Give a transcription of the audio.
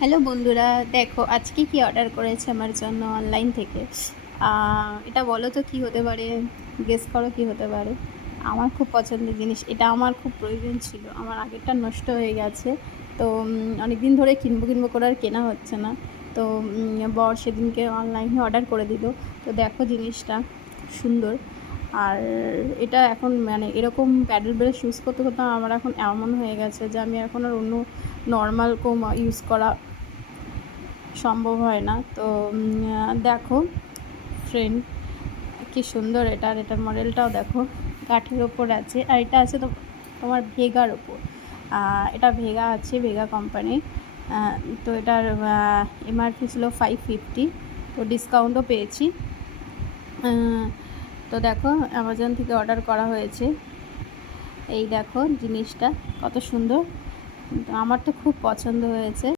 Hello বন্ধুরা, দেখো আজকে কি অর্ডার করেছে আমার জন্য অনলাইন থেকে। এটা বলো তো কি হতে পারে, গেস করো কি হতে পারে। আমার খুব পছন্দের জিনিস, এটা আমার খুব প্রয়োজন ছিল, আমার আগেরটা নষ্ট হয়ে গেছে। তো অনেক দিন ধরে কিনবো কিনবো করে আর কেনা হচ্ছে না। তো বর সেদিনকে অনলাইনে অর্ডার করে দিল। তো দেখো জিনিসটা খুব সুন্দর। আর এটা এখন মানে এরকম প্যাডেল বেল্ট ইউজ করতে করতে আমার এখন এমন হয়ে গেছে যে আমি এখন আর অন্য নর্মাল কোম ইউজ করা সম্ভব হয় না। তো দেখো ফ্রেন্ড, কি সুন্দর এটা। আর এটার মডেলটাও দেখো, কাঠের ওপর আছে। আর এটা আছে তো তোমার ভেগার ওপর। এটা ভেগা আছে, ভেগা কোম্পানি। তো এটার এমআরপি ছিল 550, তো ডিসকাউন্টও পেয়েছি। তো দেখো অ্যামাজন থেকে অর্ডার করা হয়েছে। এই দেখো জিনিসটা কত সুন্দর, আমার তো খুব পছন্দ হয়েছে।